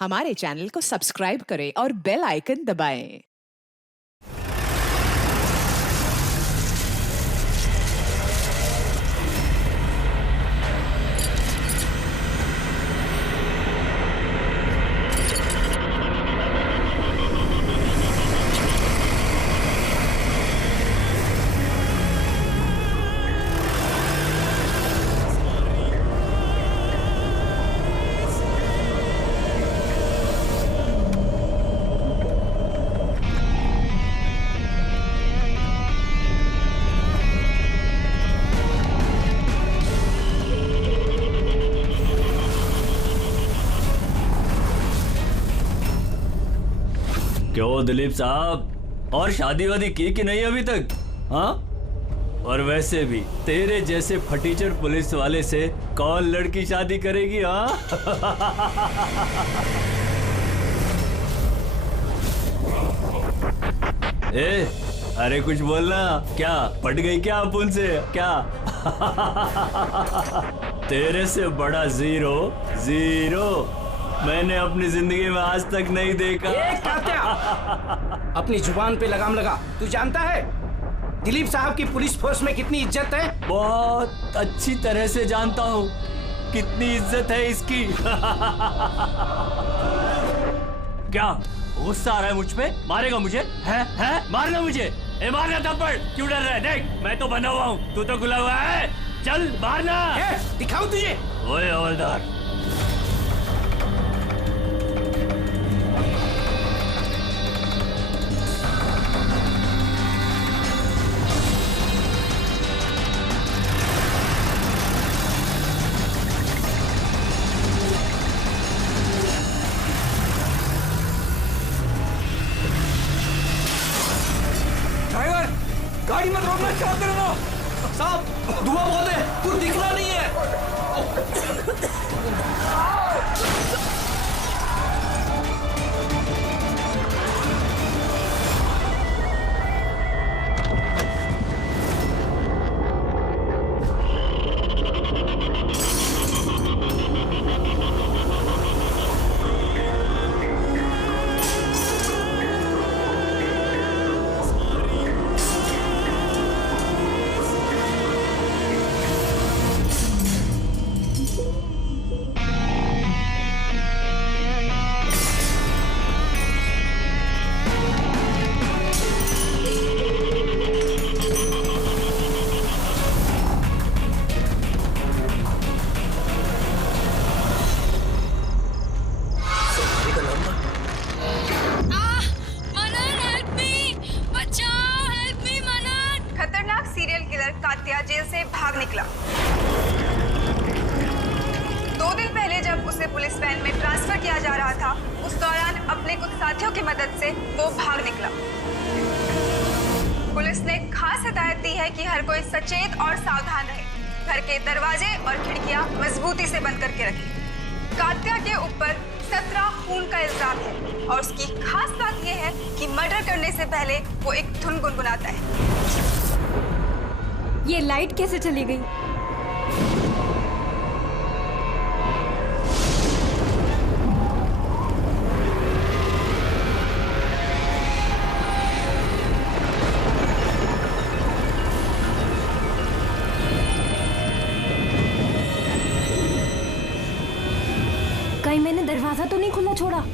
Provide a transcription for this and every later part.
हमारे चैनल को सब्सक्राइब करें और बेल आइकन दबाएं। क्यों दिलीप साहब, और शादी वादी की कि नहीं अभी तक? हाँ, और वैसे भी तेरे जैसे फटीचर पुलिस वाले से कौन लड़की शादी करेगी? हाँ ए, अरे कुछ बोलना। क्या पट गई क्या अपुन से? क्या तेरे से बड़ा जीरो जीरो मैंने अपनी जिंदगी में आज तक नहीं देखा। अपनी जुबान पे लगाम लगा। तू जानता है दिलीप साहब की पुलिस फोर्स में कितनी इज्जत है? बहुत अच्छी तरह से जानता हूँ कितनी इज्जत है इसकी। क्या गुस्सा आ रहा है मुझ पे? मारेगा मुझे? है मारना मुझे? मारना थप्पड़। क्यों डर रहा है? देख मैं तो बना हुआ हूँ, तू तो खुला हुआ है। चल मारना। दिखाऊं तुझे? ओए हवलदार, गाड़ी मत रोकना। क्या कर रहे हो साहब? धुआं बहुत है, कुछ दिखना नहीं है। कात्या जेल से भाग निकला। 2 दिन पहले जब उसे पुलिस वैन में ट्रांसफर किया जा रहा था, उस दौरान अपने कुछ साथियों की मदद से वो भाग निकला। पुलिस ने खास हिदायत दी है कि हर कोई सचेत और सावधान रहे। घर के दरवाजे और खिड़कियां मजबूती से बंद करके रखें। कात्या के ऊपर 17 खून का इल्जाम है और उसकी खास बात यह है कि मर्डर करने से पहले वो एक धुन गुनगुनाता है। ये लाइट कैसे चली गई? कहीं मैंने दरवाजा तो नहीं खुला छोड़ा?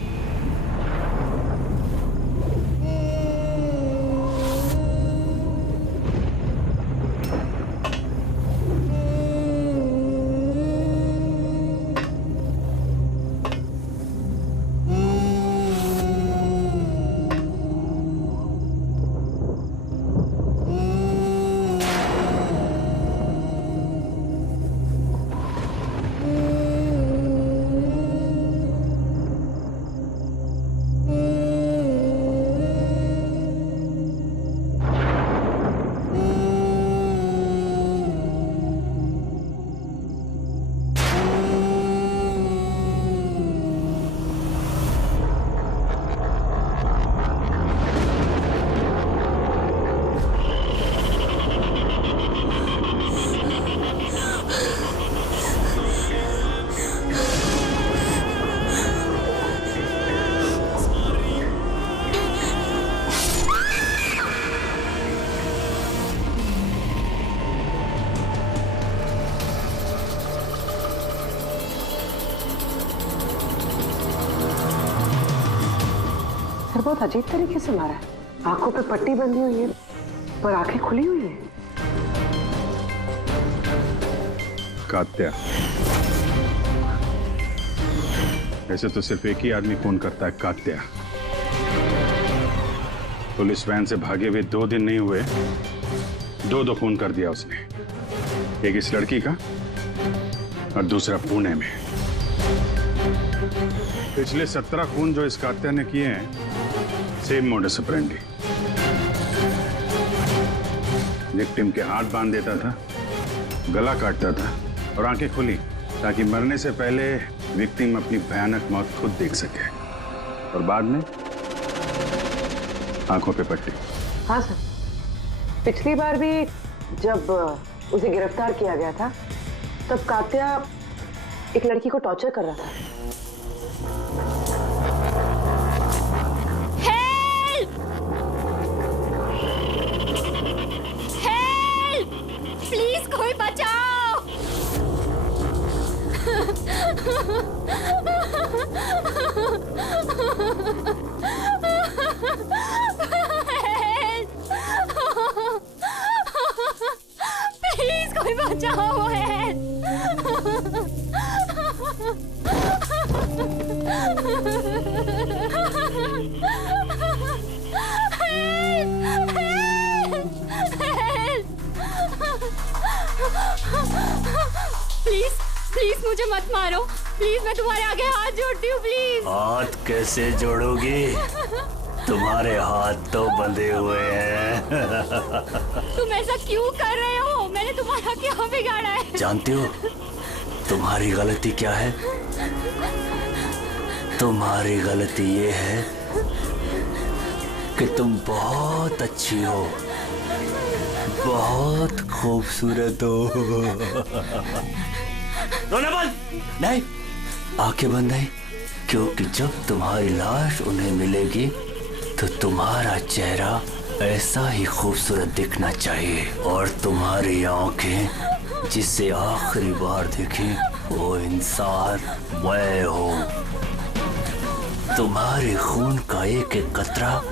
सर बहुत अजीब तरीके से मारा है। आंखों पे पट्टी बंधी हुई है पर आंखें खुली हुई है। कात्या, ऐसे तो सिर्फ एक ही आदमी खून करता है, कात्या। पुलिस वैन से भागे हुए 2 दिन नहीं हुए, 2 खून कर दिया उसने। एक इस लड़की का और दूसरा पुणे में। पिछले 17 खून जो इस कात्या ने किए हैं, सेम मोडस ऑपरेंडी। विक्टिम के हाथ बांध देता था, गला काटता था और आंखें खुली ताकि मरने से पहले विक्टिम अपनी भयानक मौत खुद देख सके। और बाद में आंखों पे पट्टी। हाँ सर, पिछली बार भी जब उसे गिरफ्तार किया गया था तब कात्या एक लड़की को टॉर्चर कर रहा था। हेल्प! हेल्प! प्लीज कोई बचाओ! प्लीज कोई बचाओ! प्लीज प्लीज मुझे मत मारो, प्लीज मैं तुम्हारे आगे हाथ जोड़ती हूँ, प्लीज। हाथ कैसे जोड़ोगी? तुम्हारे हाथ तो बंधे हुए हैं। तुम ऐसा क्यों कर रहे हो? मैंने तुम्हारा क्या बिगाड़ा है? जानती हो तुम्हारी गलती क्या है? तुम्हारी गलती ये है कि तुम बहुत अच्छी हो, बहुत खूबसूरत हो। रोना बंद नहीं, आंखें बंद नहीं, क्योंकि जब तुम्हारी लाश उन्हें मिलेगी तो तुम्हारा चेहरा ऐसा ही खूबसूरत दिखना चाहिए। और तुम्हारी आंखें जिसे आखिरी बार देखी वो इंसान मैं हूँ। तुम्हारे खून का एक एक कतरा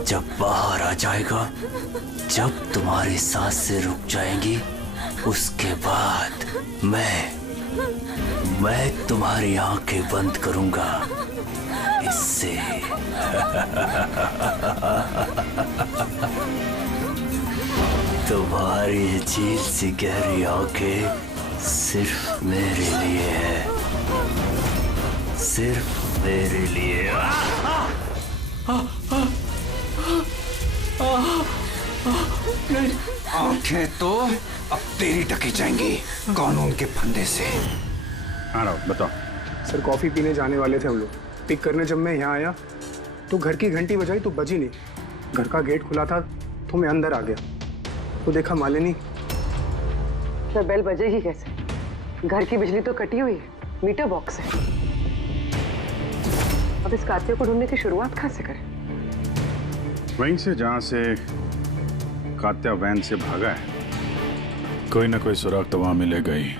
जब बाहर आ जाएगा, जब तुम्हारी सांसें रुक जाएंगी, उसके बाद मैं तुम्हारी आंखें बंद करूंगा। इससे तुम्हारी झील सी गहरी आंखें सिर्फ मेरे लिए है, सिर्फ मेरे लिए। आंखें तो अब तेरी ढकी जाएंगी कानून के फंदे से। हाँ राव, बताओ। सर कॉफी पीने जाने वाले थे हम लोग। पिक करने जब मैं यहाँ आया तो घर की घंटी बजाई तो बजी नहीं। घर का गेट खुला था तो मैं अंदर आ गया तो देखा मालिनी। सर बेल बजेगी कैसे? घर की बिजली तो कटी हुई है, मीटर बॉक्स है। अब इस कात्या को ढूंढने की शुरुआत कहाँ से करें? वहीं से जहां से कात्या वैन से भागा है। कोई ना कोई सुराग तो वहां मिलेगा ही।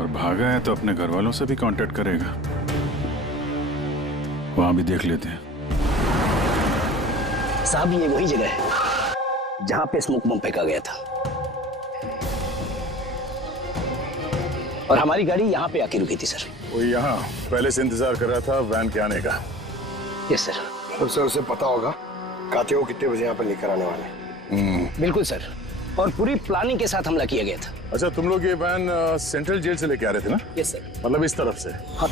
और भागा है तो अपने घर वालों से भी कांटेक्ट करेगा। वहां भी देख लेते हैं। साहब ये वही जगह है जहां पे स्मोक बम फेंका गया था और हमारी गाड़ी यहाँ पे आके रुकी थी सर। वो यहाँ पहले से इंतजार कर रहा था वैन के आने का। Yes sir. तो सर उसे पता होगा कात्या को कितने बजे यहाँ पर लेकर आने वाले। बिल्कुल सर, और पूरी प्लानिंग के साथ हमला किया गया था। अच्छा, तुम लोग ये वैन सेंट्रल जेल से लेके आ रहे थे ना? Yes sir. मतलब इस तरफ से? हाँ।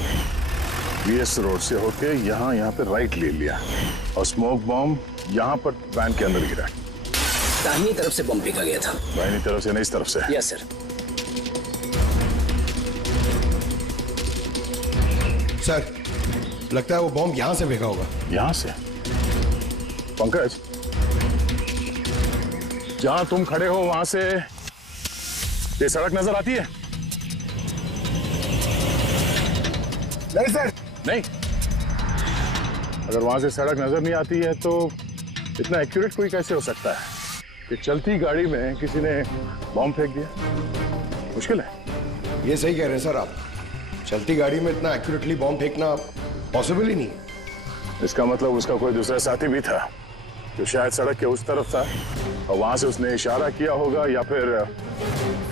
बीएस रोड से होके यहाँ पे राइट ले लिया और स्मोक बॉम्ब यहाँ पर वैन के अंदर गिरा। दाहिनी तरफ से बम फेंका गया था। दाहिनी तरफ से नहीं, इस तरफ से? Yes sir. सर लगता है वो बॉम्ब यहाँ से फेंका होगा। यहाँ से? पंकज, जहां तुम खड़े हो वहां से ये सड़क नजर आती है? नहीं सर। नहीं? अगर वहां से सड़क नजर नहीं आती है तो इतना एक्यूरेट कोई कैसे हो सकता है कि चलती गाड़ी में किसी ने बॉम्ब फेंक दिया? मुश्किल है। ये सही कह रहे हैं सर आप। चलती गाड़ी में इतना एक्यूरेटली बॉम्ब फेंकना पॉसिबल ही नहीं। इसका मतलब उसका कोई दूसरा साथी भी था जो शायद सड़क के उस तरफ था और वहां से उसने इशारा किया होगा या फिर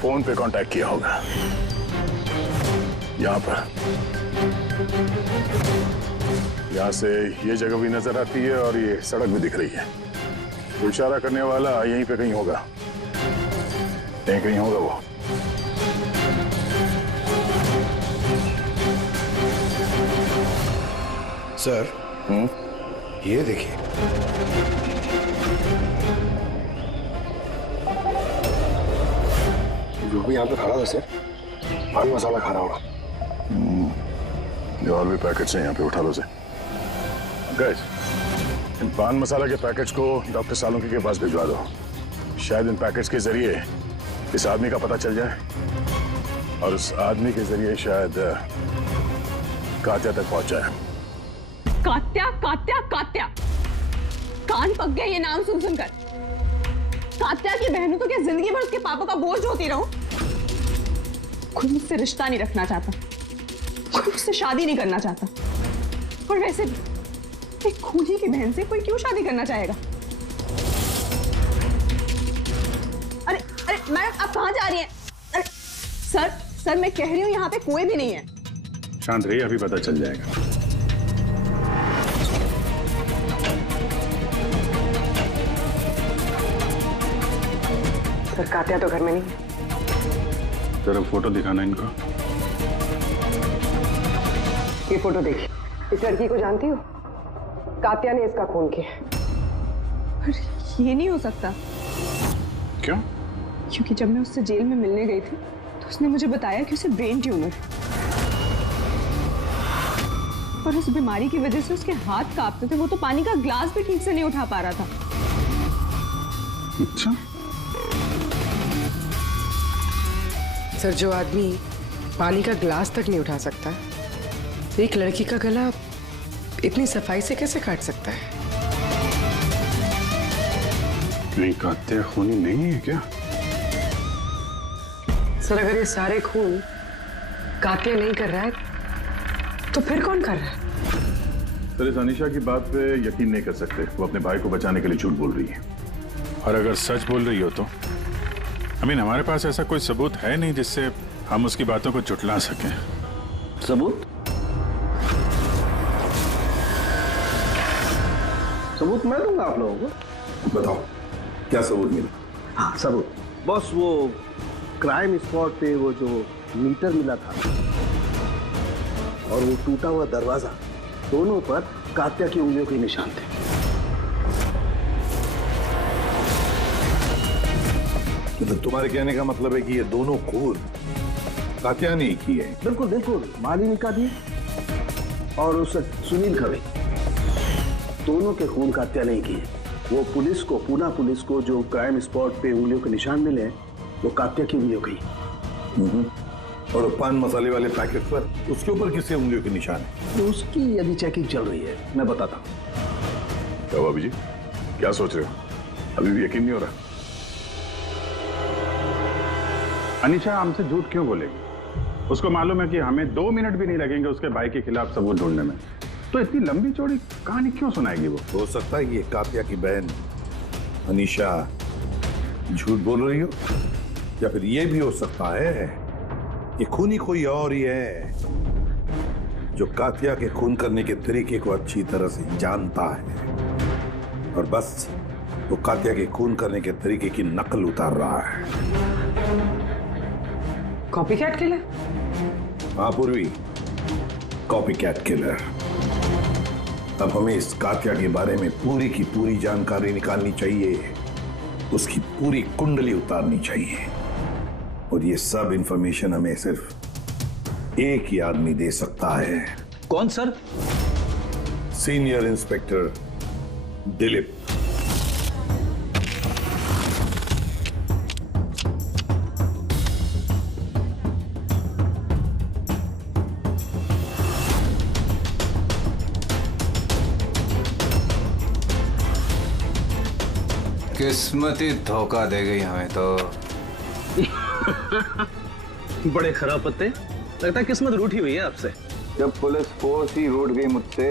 फोन पे कांटेक्ट किया होगा। यहाँ से ये जगह भी नजर आती है और ये सड़क भी दिख रही है। तो इशारा करने वाला यहीं पे कहीं होगा, यहीं कहीं होगा वो। सर ये देखिए, जो भी यहाँ पे खड़ा था सर, पान मसाला खा रहा होगा। ये और भी पैकेट्स हैं यहाँ पे, उठा लो से। गाइस, इन पान मसाला के पैकेट्स को डॉक्टर सालुंकी के पास भिजवा दो। शायद इन पैकेट्स के जरिए इस आदमी का पता चल जाए और उस आदमी के जरिए शायद कात्या तक पहुंच जाए। कात्या कात्या कात्या, कान पक गए ये नाम सुन सुनकर। कात्या की बहनों तो क्या जिंदगी भर उसके पापा का बोझ होती रहूं? कोई मुझसे रिश्ता नहीं रखना चाहता, कोई मुझसे शादी नहीं करना चाहता। और वैसे एक खूनी की बहन से कोई क्यों शादी करना चाहेगा? अरे अरे मैडम, आप कहाँ जा रही हैं? अरे सर मैं कह रही हूँ यहाँ पे कोई भी नहीं है। शांत रहिए, अभी पता चल जाएगा। सर, कात्या तो घर में नहीं है। जरा फोटो दिखाना इनको। ये फोटो देखिए, इस लड़की को जानती हो? कात्या ने इसका खून किया। पर ये नहीं हो सकता। क्यों? क्योंकि जब मैं उससे जेल में मिलने गई थी तो उसने मुझे बताया कि उसे ब्रेन ट्यूमर है और उस बीमारी की वजह से उसके हाथ कांपते थे। वो तो पानी का ग्लास भी ठीक से नहीं उठा पा रहा था। अच्छा। सर, जो आदमी पानी का ग्लास तक नहीं उठा सकता, एक लड़की का गला इतनी सफाई से कैसे काट सकता है? नहीं, कात्या खूनी नहीं है क्या? सर, अगर ये सारे खून कात्या नहीं कर रहा है तो फिर कौन कर रहा है? सर, इस अनीशा की बात पे यकीन नहीं कर सकते। वो अपने भाई को बचाने के लिए झूठ बोल रही है, और अगर सच बोल रही हो तो हमारे पास ऐसा कोई सबूत है नहीं जिससे हम उसकी बातों को झुठला सकें। सबूत? सबूत मैं दूंगा आप लोगों को। बताओ क्या सबूत मिला? हाँ सबूत बॉस, वो क्राइम स्पॉट पे वो जो मीटर मिला था और वो टूटा हुआ दरवाजा, दोनों पर कात्या की उंगलियों के निशान थे। मतलब तुम्हारे कहने का मतलब है कि ये दोनों खून कात्या ने की है? बिल्कुल बिल्कुल, मालिनी का भी और उस सुनील का भी, दोनों के खून कात्या नहीं किए। वो पुलिस को, पूना पुलिस को जो क्राइम स्पॉट पे उंगलियों के निशान मिले वो कात्या की उंगलियों के ही। और पान मसाले वाले पैकेट पर उसके ऊपर किसके उंगलियों के निशान है? तो उसकी यदि चेकिंग चल रही है, मैं बताता हूँ। क्या हुआ अभी जी, क्या सोच रहे हो? अभी भी यकीन नहीं हो रहा? अनीशा हमसे झूठ क्यों बोलेगी? उसको मालूम है कि हमें 2 मिनट भी नहीं लगेंगे उसके भाई के खिलाफ सबूत ढूंढने में, तो इतनी लंबी चौड़ी कहानी क्यों सुनाएगी वो? हो सकता है ये कात्या की बहन अनीशा झूठ बोल रही हो, या फिर ये भी हो सकता है ये खूनी कोई और ही है जो कात्या के खून करने के तरीके को अच्छी तरह से जानता है और बस वो कात्या के खून करने के तरीके की नकल उतार रहा है। Copycat killer? हाँ पूर्वी, कॉपीकैट किलर। अब हमें इस कात्या के बारे में पूरी की पूरी जानकारी निकालनी चाहिए, उसकी पूरी कुंडली उतारनी चाहिए, और ये सब इंफॉर्मेशन हमें सिर्फ एक ही आदमी दे सकता है। कौन सर? Senior inspector Dilip. किस्मत ही धोखा दे गई हमें तो। बड़े खराब पत्ते, लगता है किस्मत रूठी हुई है आपसे। जब पुलिस फोर्स ही रूठ गई मुझसे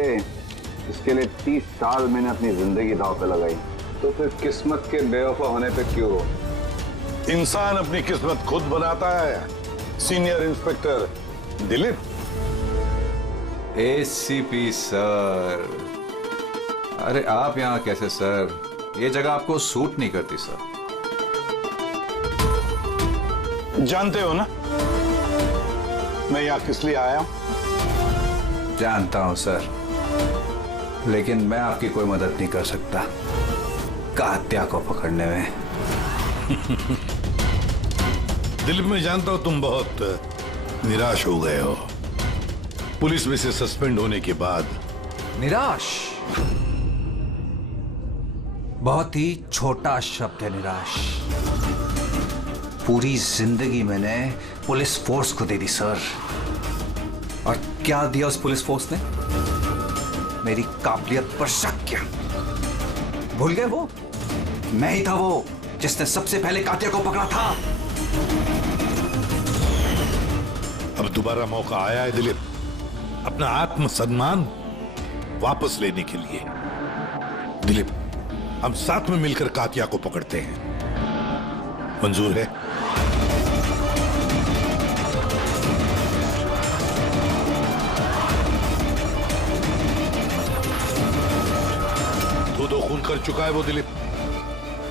इसके लिए 30 साल मैंने अपनी जिंदगी दांव पे लगाई, तो फिर किस्मत के बेवफा होने पे क्यों रो? इंसान अपनी किस्मत खुद बनाता है, senior inspector Dilip. ACP sir, अरे आप यहाँ कैसे सर? ये जगह आपको सूट नहीं करती सर। जानते हो ना मैं यहाँ किस लिए आया हूं? जानता हूं सर, लेकिन मैं आपकी कोई मदद नहीं कर सकता कात्या को पकड़ने में। दिलीप, मैं जानता हूं तुम बहुत निराश हो गए हो पुलिस में से सस्पेंड होने के बाद। निराश बहुत ही छोटा शब्द है, निराश। पूरी जिंदगी मैंने पुलिस फोर्स को दे दी सर, और क्या दिया उस पुलिस फोर्स ने? मेरी काबिलियत पर शक किया। भूल गए वो? मैं ही था वो जिसने सबसे पहले कात्या को पकड़ा था। अब दोबारा मौका आया है दिलीप, अपना आत्मसम्मान वापस लेने के लिए। दिलीप, हम साथ में मिलकर कात्या को पकड़ते हैं, मंजूर है? दो खून कर चुका है वो दिलीप,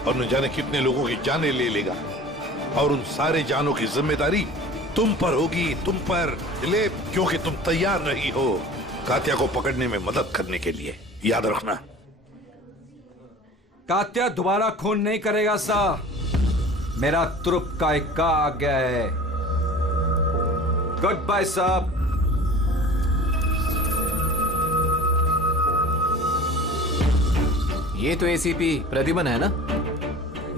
और न जाने कितने लोगों की जानें ले लेगा, और उन सारे जानों की जिम्मेदारी तुम पर होगी, तुम पर दिलीप, क्योंकि तुम तैयार नहीं हो कात्या को पकड़ने में मदद करने के लिए। याद रखना। कात्या दोबारा खून नहीं करेगा साहब, मेरा तुरुप का इक्का आ गया है। गुड बाय साहब। ये तो एसीपी प्रद्युमन है ना?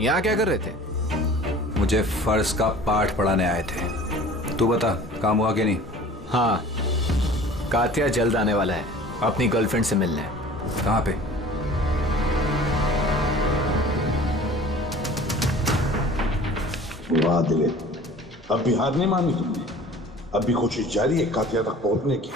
यहाँ क्या कर रहे थे? मुझे फर्ज का पाठ पढ़ाने आए थे। तू बता, काम हुआ कि नहीं? हाँ, कात्या जल्द आने वाला है अपनी गर्लफ्रेंड से मिलने। कहाँ पे? वाह दिलीप, अब भी हार नहीं मानी तुमने। अब भी कोशिश जारी है कात्या तक पहुंचने की।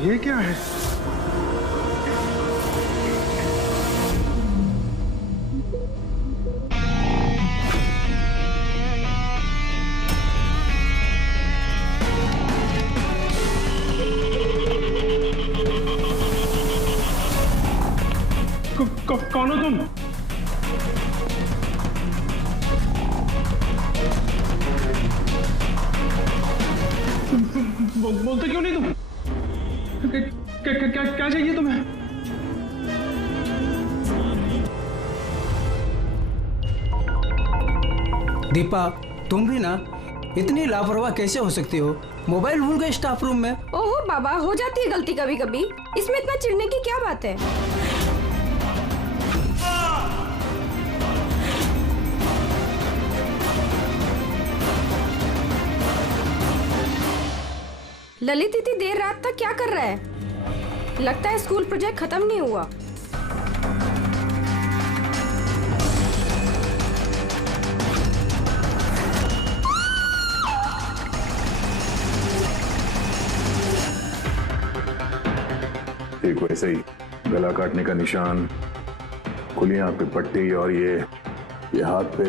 ये क्या है? कौन हो तुम? बोलते क्यों नहीं तुम? क्या चाहिए तुम्हें? दीपा, तुम भी ना इतनी लापरवाह कैसे हो सकती हो? मोबाइल भूल गए स्टाफ रूम में। ओहो बाबा, हो जाती है गलती कभी कभी, इसमें इतना चिढ़ने की क्या बात है? ललित इतनी देर रात तक क्या कर रहा है? लगता है स्कूल प्रोजेक्ट खत्म नहीं हुआ। एक वैसे ही गला काटने का निशान, खुली आंख पे पट्टी, और ये हाथ पे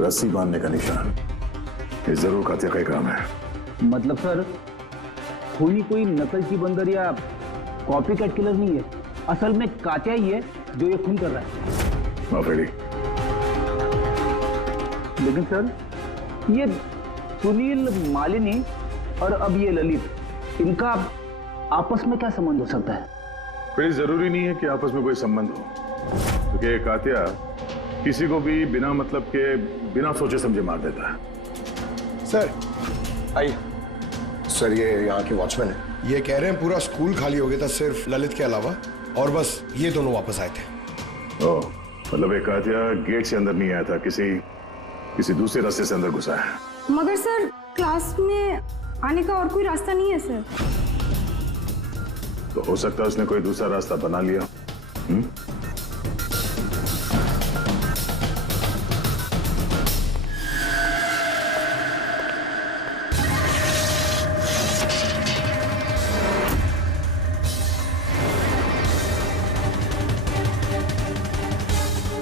रस्सी बांधने का निशान। ये जरूर कात्या का ही काम है। मतलब सर, खूनी कोई नकल की बंदर या कॉपी कैट किलर नहीं है, असल में कात्या ही है जो ये खून कर रहा है। माफेली। लेकिन सर, ये सुनील, मालिनी और अब ये ललित, इनका आपस में क्या संबंध हो सकता है? फिर जरूरी नहीं है कि आपस में कोई संबंध हो, क्योंकि कात्या किसी को भी बिना मतलब के, बिना सोचे समझे मार देता है। सर आइए। सर ये यहाँ के वॉचमैन है। ये कह रहे हैं पूरा स्कूल खाली हो गया था सिर्फ ललित के अलावा, और बस ये दोनों वापस आए थे। ओह, मतलब एक कातिया गेट से अंदर नहीं आया था, किसी दूसरे रास्ते से अंदर घुसा है। मगर सर क्लास में आने का और कोई रास्ता नहीं है सर। तो हो सकता है उसने कोई दूसरा रास्ता बना लिया।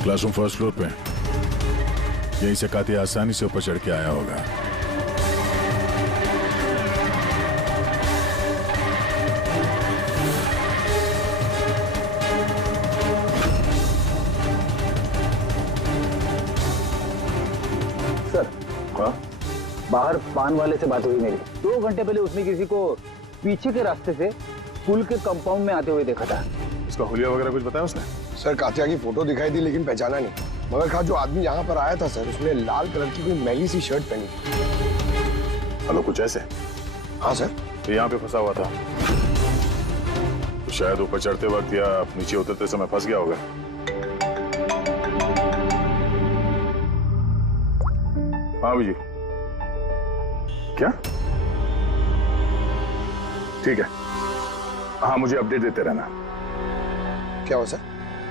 क्लासरूम फर्स्ट फ्लोर पे, यहीं से कातिया आसानी से ऊपर चढ़ के आया होगा। सर, बाहर पान वाले से बात हुई मेरी। 2 घंटे पहले उसने किसी को पीछे के रास्ते से पुल के कंपाउंड में आते हुए देखा था। उसका हुलिया वगैरह कुछ बताया उसने? सर कातिया की फोटो दिखाई दी लेकिन पहचाना नहीं। मगर कहा जो आदमी यहाँ पर आया था सर, उसने लाल कलर की कोई मैली सी शर्ट पहनी। हेलो, कुछ ऐसे? हाँ सर। तो यहाँ पे फंसा हुआ था, तो शायद ऊपर चढ़ते वक्त या नीचे उतरते समय फंस गया होगा। हाँ जी, क्या? ठीक है, हाँ मुझे अपडेट देते रहना। क्या हो सर?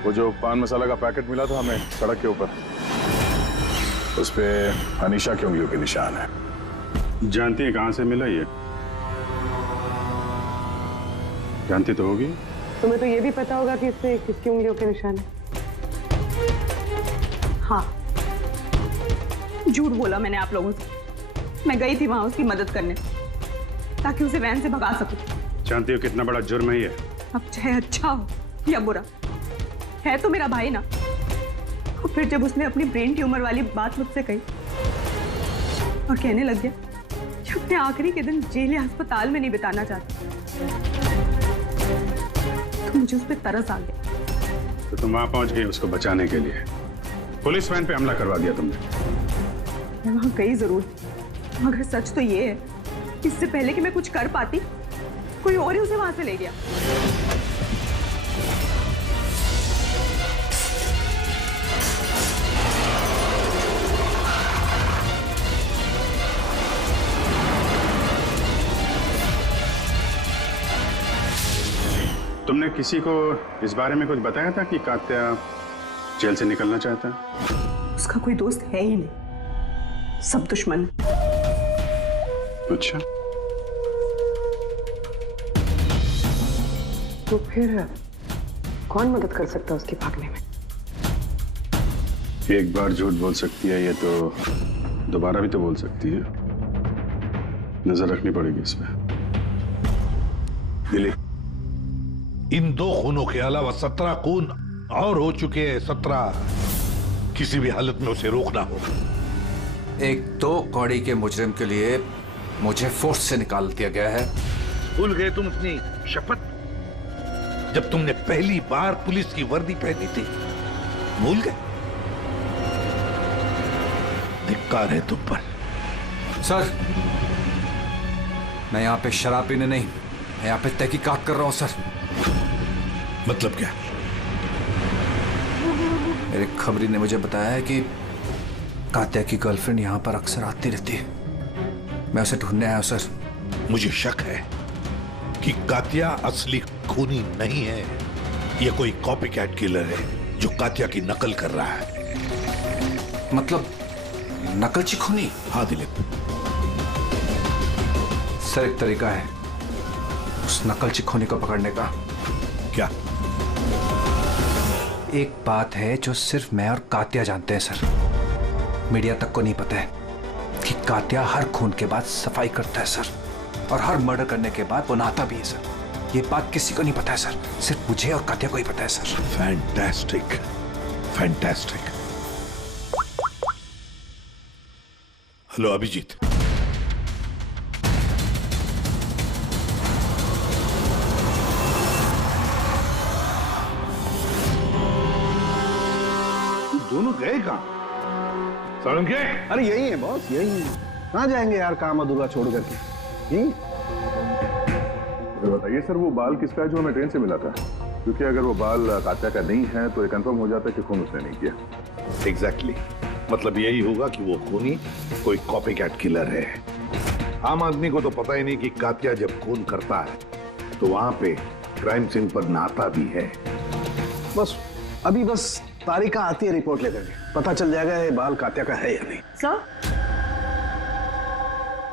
वो जो पान मसाला का पैकेट मिला था हमें सड़क के ऊपर, उस पे अनीशा की उंगलियों के निशान है। जानती है कहां से मिला ये? जानती तो होगी। तुम्हें तो ये भी पता होगा कि इससे किसकी उंगलियों के निशान है। हाँ, झूठ बोला मैंने आप लोगों से। मैं गई थी वहां उसकी मदद करने ताकि उसे वैन से भगा सकूं। जानती हो कितना बड़ा जुर्म है ये? अब चाहे अच्छा हो या बुरा, है तो मेरा भाई ना। और फिर जब उसने अपनी ब्रेन ट्यूमर वाली बात मुझसे कही और कहने लग गया कि अपने आखिरी के दिन जेल या अस्पताल में नहीं बिताना चाहता, तो मुझे उस पर तरस आ गया। तो तुम वहां पहुंच गई उसको बचाने के लिए, पुलिस वैन पे हमला करवा दिया तुमने। मैं वहां गई जरूर, मगर सच तो ये है, इससे पहले कि मैं कुछ कर पाती, कोई और ही उसे वहां से ले गया। तुमने किसी को इस बारे में कुछ बताया था कि कात्या जेल से निकलना चाहता है? उसका कोई दोस्त है ही नहीं, सब दुश्मन। अच्छा, तो फिर कौन मदद कर सकता है उसके भागने में? एक बार झूठ बोल सकती है ये तो दोबारा भी तो बोल सकती है। नजर रखनी पड़ेगी इस पे। दिलीप, इन 2 खूनों के अलावा 17 खून और हो चुके हैं। 17, किसी भी हालत में उसे रोकना होगा। एक तो कौड़ी के मुजरिम के लिए मुझे फोर्स से निकाल दिया गया है। भूल गए तुम अपनी शपथ जब तुमने पहली बार पुलिस की वर्दी पहनी थी? भूल गए? धिक्कार है तुम पर। सर, मैं यहाँ पे शराब पीने नहीं, मैं यहाँ पे तहकीकात कर रहा हूँ सर। मतलब क्या? मेरे खबरी ने मुझे बताया है कि कात्या की गर्लफ्रेंड यहाँ पर अक्सर आती रहती है। मैं उसे ढूंढने आया हूं सर। मुझे शक है कि कात्या असली खूनी नहीं है। यह कोई कॉपी कैट किलर है जो कात्या की नकल कर रहा है। मतलब नकलची खूनी? हाँ दिलीप, सर एक तरीका है उस नकलची खूनी को पकड़ने का। क्या? एक बात है जो सिर्फ मैं और कात्या जानते हैं सर, मीडिया तक को नहीं पता है कि कात्या हर खून के बाद सफाई करता है सर, और हर मर्डर करने के बाद वो नहाता भी है सर। ये बात किसी को नहीं पता है सर, सिर्फ मुझे और कात्या को ही पता है sir. Fantastic, fantastic. Hello Abhijeet, दोनों गए कहाँ? सारंगे? अरे यही है बॉस, यही है। कहाँ जाएंगे यार काम अधूरा छोड़ करके? यही बताइए सर, वो बाल किसका है जो हमें ट्रेन से मिला था? क्योंकि अगर वो बाल कात्या का नहीं है तो ये कंफर्म हो जाता है कि खून उसने नहीं किया। एग्जैक्टली मतलब यही होगा कि वो खूनी कोई कॉपी कैट किलर है। आम आदमी को तो पता ही नहीं कि कात्या जब खून करता है तो वहां पे क्राइम सीन पर नहाता भी है। बस तारिका आती है रिपोर्ट लेकर के, पता चल जाएगा ये बाल कात्या का है या नहीं।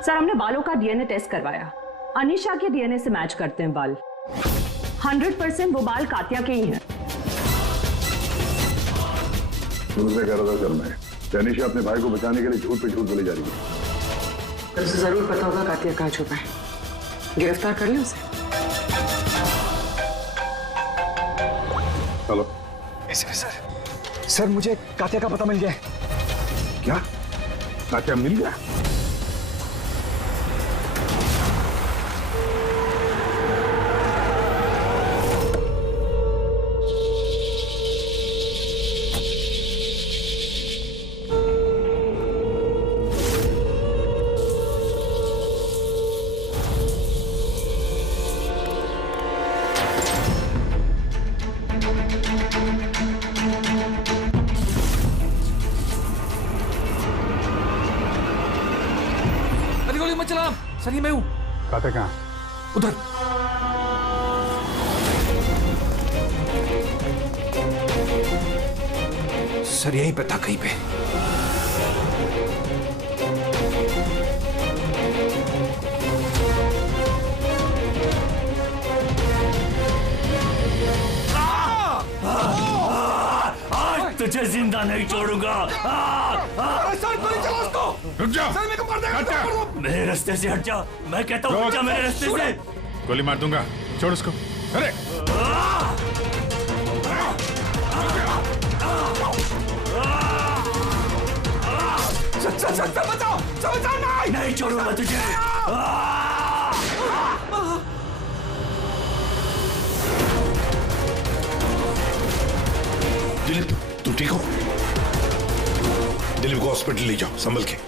सर हमने बालों का डीएनए टेस्ट करवाया, अनीशा के डीएनए से मैच करते हैं बाल। 100% वो बाल कात्या के ही हैं। तुमसे कह रहा था सर मैं, अनीशा अपने भाई को बचाने के लिए झूठ पे झूठ बोली जा रही है। उसे जरूर पता होगा कातिया कहाँ छुपा है, गिरफ्तार कर ले उसे। हेलो सर मुझे कात्या का पता मिल गया। क्या? कात्या मिल गया? सर ये मैं हूं। कात्या कहाँ? उधर। सर यहीं पे था कहीं पे। आज तुझे जिंदा नहीं छोड़ूंगा। सर गोली चला उसको। रुक जा। सर मेरे को मार देगा। मेरे रास्ते से हट जा, मैं कहता हूँ हट जा मेरे रास्ते से। गोली मार दूंगा, छोड़ उसको। अरे सर बचाओ, नहीं छोड़ूंगा तुझे। दिलीप तू ठीक हो? दिलीप को हॉस्पिटल ले जाओ संभल के।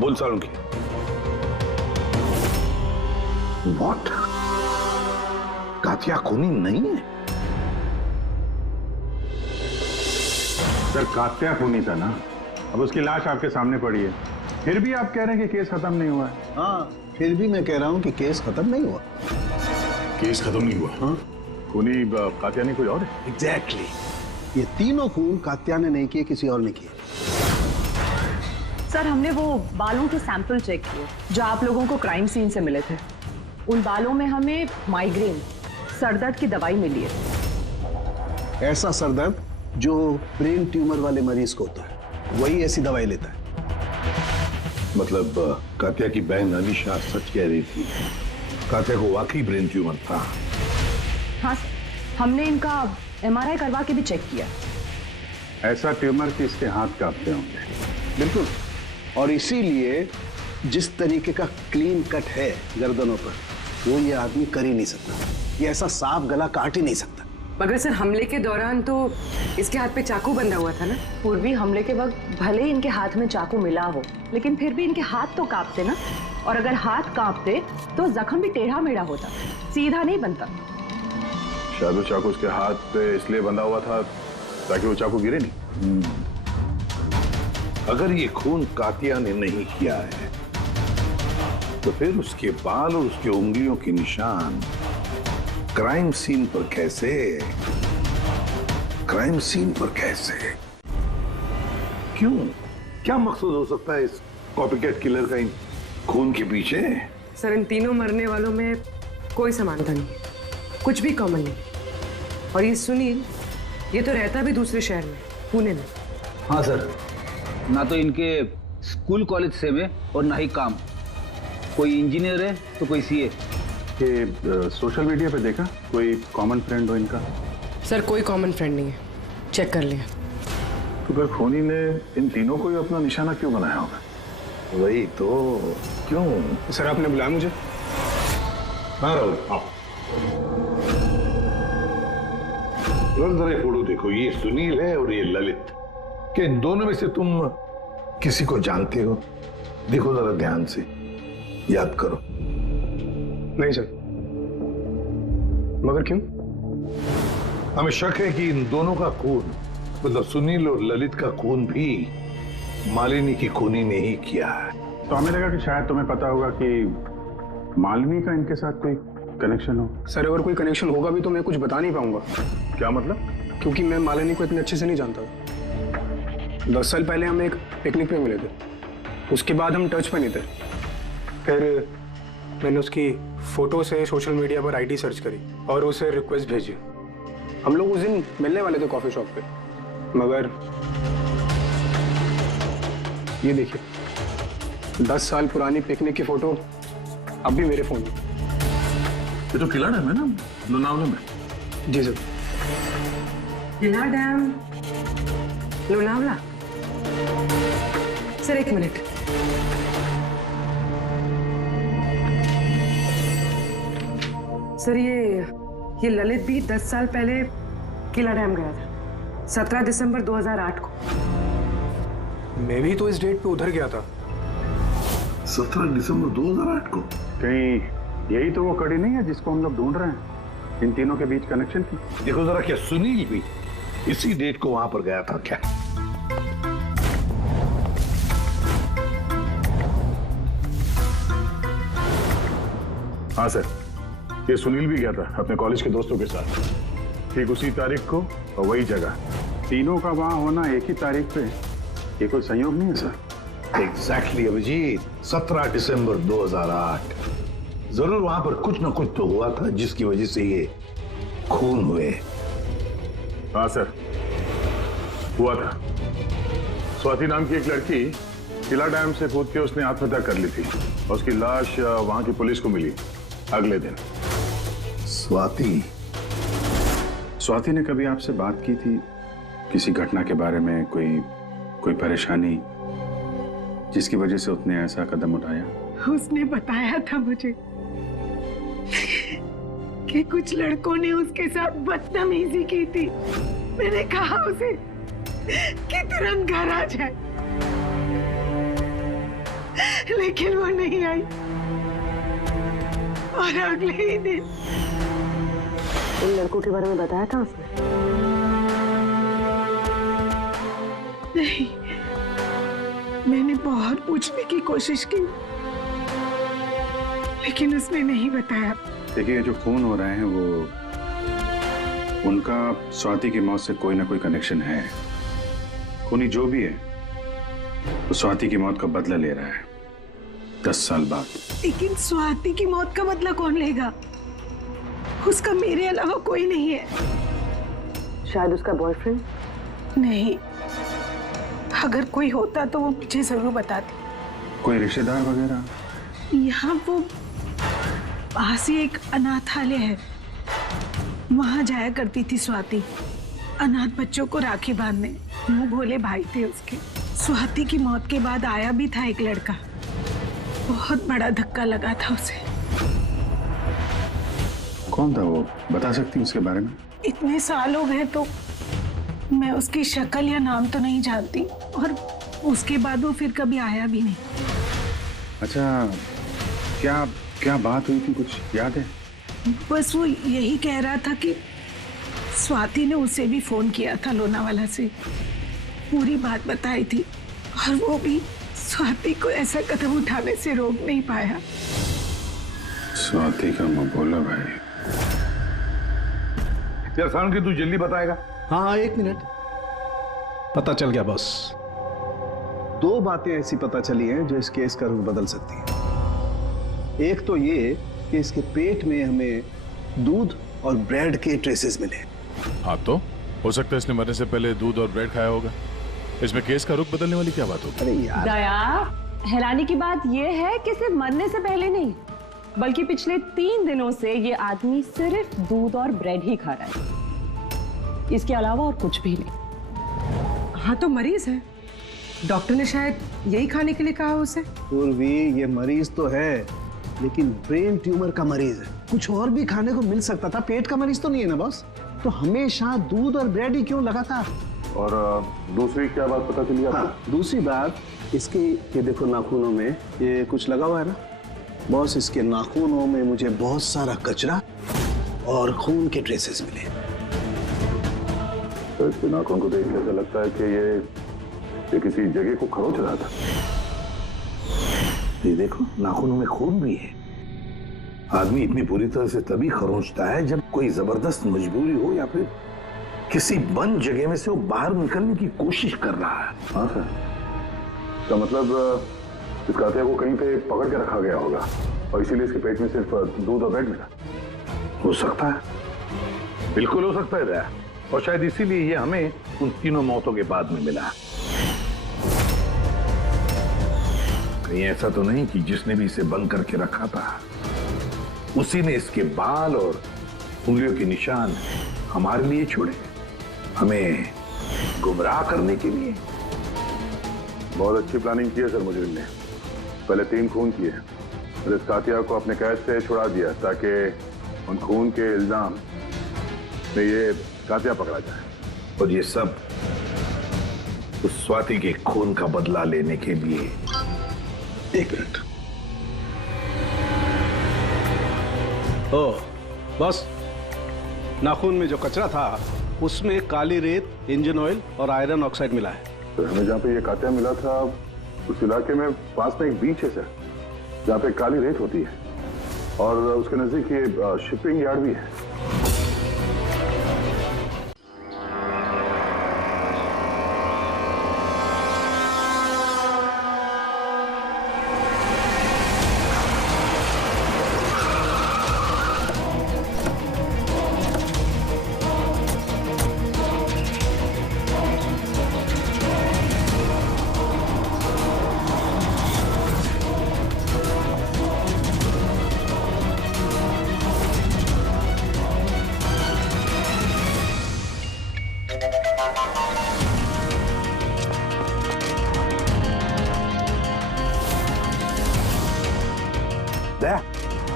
बोल सारुंगी। What? कात्या खूनी नहीं है? सर कात्या खूनी था ना, अब उसकी लाश आपके सामने पड़ी है, फिर भी आप कह रहे हैं कि केस खत्म नहीं हुआ है। हाँ फिर भी मैं कह रहा हूँ कि केस खत्म नहीं हुआ। केस खत्म नहीं हुआ? हाँ खूनी कात्या नहीं कोई और है। एग्जैक्टली ये तीनों खून कात्या ने नहीं किए, किसी और ने किए। सर हमने वो बालों के सैंपल चेक किए जो आप लोगों को क्राइम सीन से मिले थे। उन बालों में हमें माइग्रेन, सरदर्द की दवाई मिली है। ऐसा सरदर्द जो ब्रेन ट्यूमर वाले मरीज को होता है, वही ऐसी दवाई लेता है। मतलब कात्या की बहन अनीशा सच कह रही थी, कात्या को वाकई ब्रेन ट्यूमर था। हाँ सर, हमने इनका MRI करवा के भी चेक किया। ऐसा ट्यूमर कि इसके हाथ कांपते होंगे। बिल्कुल, और इसीलिए जिस तरीके का क्लीन कट है गर्दनों पर, वो ये आदमी कर ही नहीं सकता। ये ऐसा साफ गला काट ही नहीं सकता। मगर सर हमले के दौरान तो इसके हाथ पे चाकू बंधा हुआ था ना। पूर्वी हमले के वक्त भले ही इनके हाथ में चाकू मिला हो, लेकिन फिर भी इनके हाथ तो कांपते ना, और अगर हाथ कांपते तो जख्म भी टेढ़ा मेढ़ा होता, सीधा नहीं बनता। शायद वो चाकू उसके हाथ पे इसलिए बंधा हुआ था ताकि वो चाकू गिरे नहीं। अगर ये खून कात्या ने नहीं किया है तो फिर उसके बाल और उसके उंगलियों के निशान क्राइम सीन पर कैसे? क्राइम सीन पर कैसे? क्यों? क्या मकसद हो सकता है इस कॉपीकैट किलर का इन खून के पीछे? सर इन तीनों मरने वालों में कोई समानता नहीं है, कुछ भी कॉमन नहीं। और ये सुनील, ये तो रहता भी दूसरे शहर में, पुणे में। हाँ सर, ना तो इनके स्कूल कॉलेज से में और ना ही काम। कोई इंजीनियर है तो कोई सीए। सोशल मीडिया पे देखा कोई कॉमन फ्रेंड हो इनका? सर कोई कॉमन फ्रेंड नहीं है, चेक कर लिया। तो फिर खूनी ने इन तीनों को ही अपना निशाना क्यों बनाया होगा? वही तो, क्यों? सर आपने बुलाया मुझे? हाँ राहुल, आओ। जरा फोटो देखो, ये सुनील है और ये ललित। क्या इन दोनों में से तुम किसी को जानते हो? देखो जरा ध्यान से, याद करो। नहीं सर। मगर क्यों? हमें शक है कि इन दोनों का खून, मतलब सुनील और ललित का खून भी मालिनी की खूनी ने ही किया है। तो हमें लगा कि शायद तुम्हें पता होगा कि मालिनी का इनके साथ कोई कनेक्शन हो। सर अगर कोई कनेक्शन होगा भी तो मैं कुछ बता नहीं पाऊंगा। क्या मतलब? क्योंकि मैं मालिनी को इतने अच्छे से नहीं जानता। 10 साल पहले हम एक पिकनिक पे मिले थे, उसके बाद हम टच पे नहीं थे। फिर मैंने उसकी फोटो से सोशल मीडिया पर आईडी सर्च करी और उसे रिक्वेस्ट भेजी। हम लोग उस दिन मिलने वाले थे कॉफी शॉप पे, मगर ये देखिए 10 साल पुरानी पिकनिक की फोटो अब भी मेरे फोन में। ये तो किला डैम है ना, लोनावला में? जी सर। किला डैम, लोनावला। सर एक मिनट। सर ये ललित भी 10 साल पहले किला डैम गया था, 17 दिसंबर 2008 को। मैं भी तो इस डेट पे उधर गया था। 17 दिसंबर 2008 को? कहीं यही तो वो कड़ी नहीं है जिसको हम लोग ढूंढ रहे हैं, इन तीनों के बीच कनेक्शन की? देखो जरा, क्या सुनील भी इसी डेट को वहां पर गया था क्या? हाँ सर, ये सुनील भी गया था अपने कॉलेज के दोस्तों के साथ, ठीक उसी तारीख को और वही जगह। तीनों का वहां होना एक ही तारीख पे, ये कोई संयोग नहीं है सर? एग्जैक्टली अभिजीत, 17 दिसंबर 2008। जरूर वहां पर कुछ ना कुछ तो हुआ था जिसकी वजह से ये खून हुए। हाँ सर, हुआ था। स्वाति नाम की एक लड़की किला डैम से कूद के उसने आत्महत्या कर ली थी और उसकी लाश वहां की पुलिस को मिली अगले दिन। स्वाति ने कभी आपसे बात की थी किसी घटना के बारे में, कोई परेशानी जिसकी वजह से उसने ऐसा कदम उठाया? उसने बताया था मुझे कि कुछ लड़कों ने उसके साथ बदतमीजी की थी। मैंने कहा उसे कि तुरंत घर आ जाए, लेकिन वो नहीं आई और अगले ही दिन। उन लड़कों के बारे में बताया था उसने? नहीं, मैंने बहुत पूछने की कोशिश की लेकिन उसने नहीं बताया। देखिए, जो खून हो रहे हैं वो उनका स्वाति की मौत से कोई ना कोई कनेक्शन है। खूनी जो भी है वो स्वाति की मौत का बदला ले रहा है 10 साल बाद। लेकिन स्वाति की मौत का बदला कौन लेगा? उसका मेरे अलावा कोई नहीं है। शायद उसका बॉयफ्रेंड? नहीं, अगर कोई होता तो वो मुझे जरूर बताती। कोई रिश्तेदार वगैरह? यहाँ वो पास ही एक अनाथालय है, वहां जाया करती थी स्वाति अनाथ बच्चों को राखी बांधने। मुंह भोले भाई थे उसके। स्वाति की मौत के बाद आया भी था एक लड़का, बहुत बड़ा धक्का लगा था उसे। कौन था वो, बता सकती हैं उसके बारे में? इतने साल हो गए तो मैं उसकी शक्ल या नाम तो नहीं जानती, और उसके बाद वो फिर कभी आया भी नहीं। अच्छा, क्या बात हुई थी, कुछ याद है? बस वो यही कह रहा था कि स्वाति ने उसे भी फोन किया था लोनावाला से, पूरी बात बताई थी, और वो भी स्वाति को ऐसा कदम उठाने से रोक नहीं पाया। स्वाति का मुंह बोला भाई। यार सारण की तू जल्दी बताएगा? हाँ, 1 मिनट। पता चल गया बॉस। 2 बातें ऐसी पता चली हैं जो इस केस का रुख बदल सकती हैं। एक तो ये कि इसके पेट में हमें दूध और ब्रेड के ट्रेसेस मिले। हाँ, तो हो सकता है इसने मरने से पहले दूध और ब्रेड खाया होगा। इसमें केस का रुख बदलने वाली क्या बात होगी? अरे यार, दया, हैरानी की बात यह है कि सिर्फ मरने से पहले नहीं, बल्कि पिछले 3 दिनों से ये आदमी सिर्फ दूध और ब्रेड ही खा रहा है, इसके अलावा और कुछ भी नहीं। हाँ, तो मरीज है, डॉक्टर ने शायद यही खाने के लिए कहा उसे। पूर्वी, ये मरीज तो है, लेकिन ब्रेन ट्यूमर का मरीज है। कुछ और भी खाने को मिल सकता था, पेट का मरीज तो नहीं है ना बॉस? तो हमेशा दूध और ब्रेड ही क्यों लगातार? और दूसरी क्या बात पता चली आपको? हाँ, दूसरी बात इसके, ये देखो नाखूनों में ये कुछ लगा हुआ है ना बॉस, इसके नाखूनों में मुझे बहुत सारा कचरा और खून के ट्रेसेस मिले। तो इसके नाखून को देख के ऐसा लगता है कि ये किसी जगह को खरोच रहा था। ये देखो नाखूनों में खून भी है। आदमी इतनी बुरी तरह से तभी खरोंचता है जब कोई जबरदस्त मजबूरी हो या फिर किसी बंद जगह में से वो बाहर निकलने की कोशिश कर रहा है। हाँ सर, तो मतलब इस कातिया को कहीं पे पकड़ के रखा गया होगा और इसीलिए इसके पेट में सिर्फ दूध और ब्रेड मिला। हो सकता है, बिल्कुल हो सकता है और शायद इसीलिए ये हमें उन तीनों मौतों के बाद में मिला। कहीं ऐसा तो नहीं कि जिसने भी इसे बंद करके रखा था उसी ने इसके बाल और उंगलियों के निशान हमारे लिए छोड़े, हमें गुमराह करने के लिए। बहुत अच्छी प्लानिंग की है सर मुजरिम ने। पहले 3 खून किए, फिर इस कातिया को अपने कैद से छुड़ा दिया ताकि उन खून के इल्जाम में ये कातिया पकड़ा जाए। और ये सब उस स्वाति के खून का बदला लेने के लिए। 1 मिनट। ओह बस, नाखून में जो कचरा था उसमें काली रेत, इंजन ऑयल और आयरन ऑक्साइड मिला है। तो हमें जहाँ पे ये कातिया मिला था उस इलाके में पास में एक बीच है सर जहाँ पे काली रेत होती है और उसके नजदीक ये शिपिंग यार्ड भी है।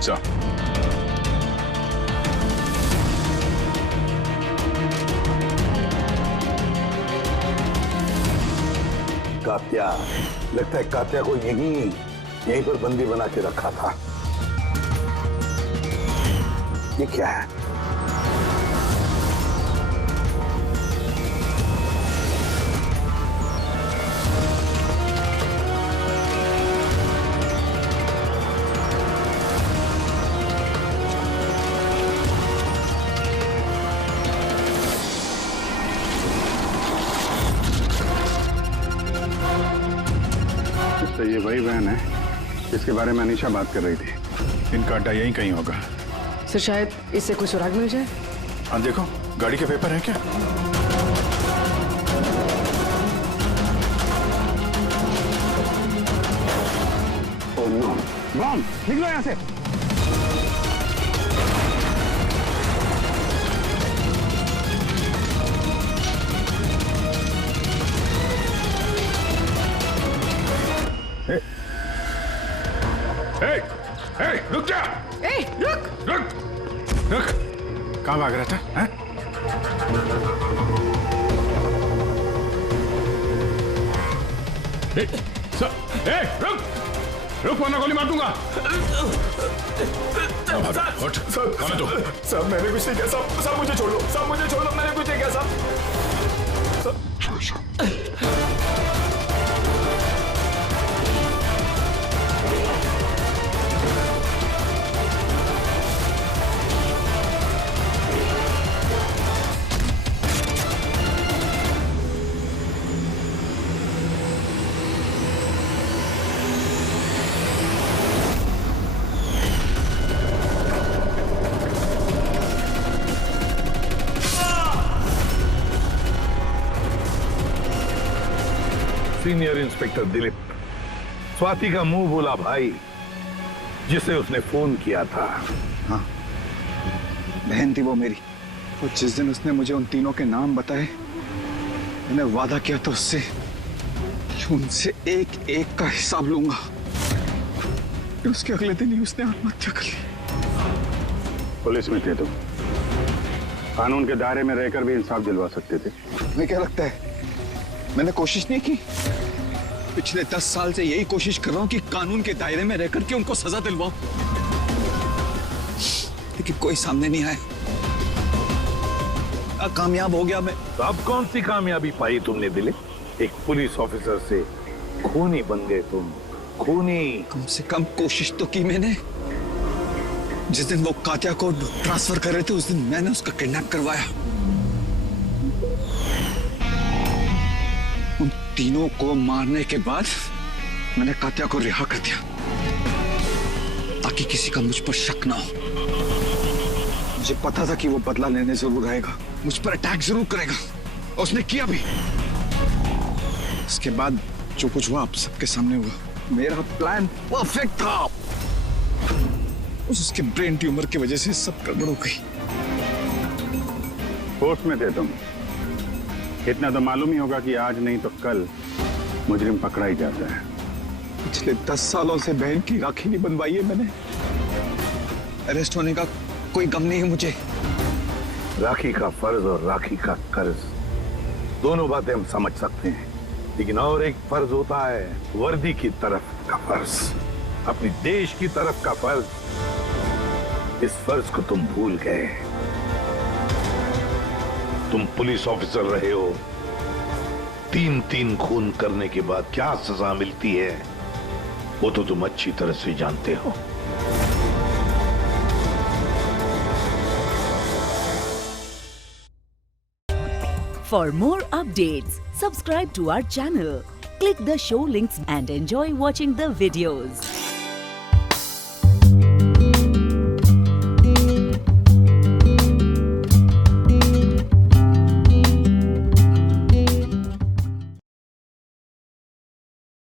So. कात्या, लगता है कात्या को यहीं पर बंदी बना के रखा था। ये क्या है? तो ये वही वैन है जिसके बारे में अनीशा बात कर रही थी। इनका अड्डा यहीं कहीं होगा। सर शायद इससे कोई सुराग मिल जाए। हाँ देखो, गाड़ी के पेपर हैं क्या? ओह नो, बम! निकलो यहाँ से। रुक जा! रुक! कहाँ भाग रहा था? हैं? रुक वरना गोली मार दूंगा। साहब मैंने कुछ नहीं किया साहब, मुझे छोड़ दो साहब, मुझे छोड़ दो, मैंने कुछ नहीं किया साहब। सीनियर इंस्पेक्टर दिलीप, स्वाति का मुंह बोला भाई जिसे उसने फोन किया था। हाँ, बहन थी वो मेरी। और जिस दिन उसने मुझे उन तीनों के नाम बताए, मैंने वादा किया था उससे कि उनसे एक एक का हिसाब लूंगा। उसके अगले दिन ही उसने आत्महत्या कर ली। पुलिस में थे तुम? कानून के दायरे में रहकर भी इंसाफ दिलवा सकते थे। तुम्हें क्या लगता है मैंने कोशिश नहीं की? पिछले 10 साल से यही कोशिश कर रहा हूं कि कानून के दायरे में रहकर के उनको सजा दिलवाऊं, लेकिन कोई सामने नहीं आया। कामयाब हो गया मैं। तो अब कौन सी कामयाबी पाई तुमने दिले? एक पुलिस ऑफिसर से खूनी बन गए तुम, खूनी। कम से कम कोशिश तो की मैंने। जिस दिन वो कात्या को ट्रांसफर कर रहे थे उस दिन मैंने उसका किडनैप करवाया। उन तीनों को मारने के बाद मैंने कात्या को रिहा कर दिया ताकि किसी का मुझ पर शक ना हो। मुझे पता था कि वो बदला लेने जरूर आएगा, मुझ पर अटैक जरूर करेगा, और उसने किया भी। इसके बाद जो कुछ हुआ आप सबके सामने हुआ। मेरा प्लान परफेक्ट था, उसके ब्रेन ट्यूमर की वजह से सब गड़बड़ हो गई। होश में थे तुम, इतना तो मालूम ही होगा कि आज नहीं तो कल मुजरिम पकड़ा ही जाता है। पिछले 10 सालों से बहन की राखी नहीं बनवाई है मैंने। अरेस्ट होने का कोई गम नहीं है मुझे। राखी का फर्ज और राखी का कर्ज दोनों बातें हम समझ सकते हैं, लेकिन और एक फर्ज होता है वर्दी की तरफ का फर्ज, अपनी देश की तरफ का फर्ज। इस फर्ज को तुम भूल गए। तुम पुलिस ऑफिसर रहे हो, 3 खून करने के बाद क्या सजा मिलती है वो तो तुम अच्छी तरह से जानते हो। For more updates, subscribe to our channel, click the show links and enjoy watching the videos.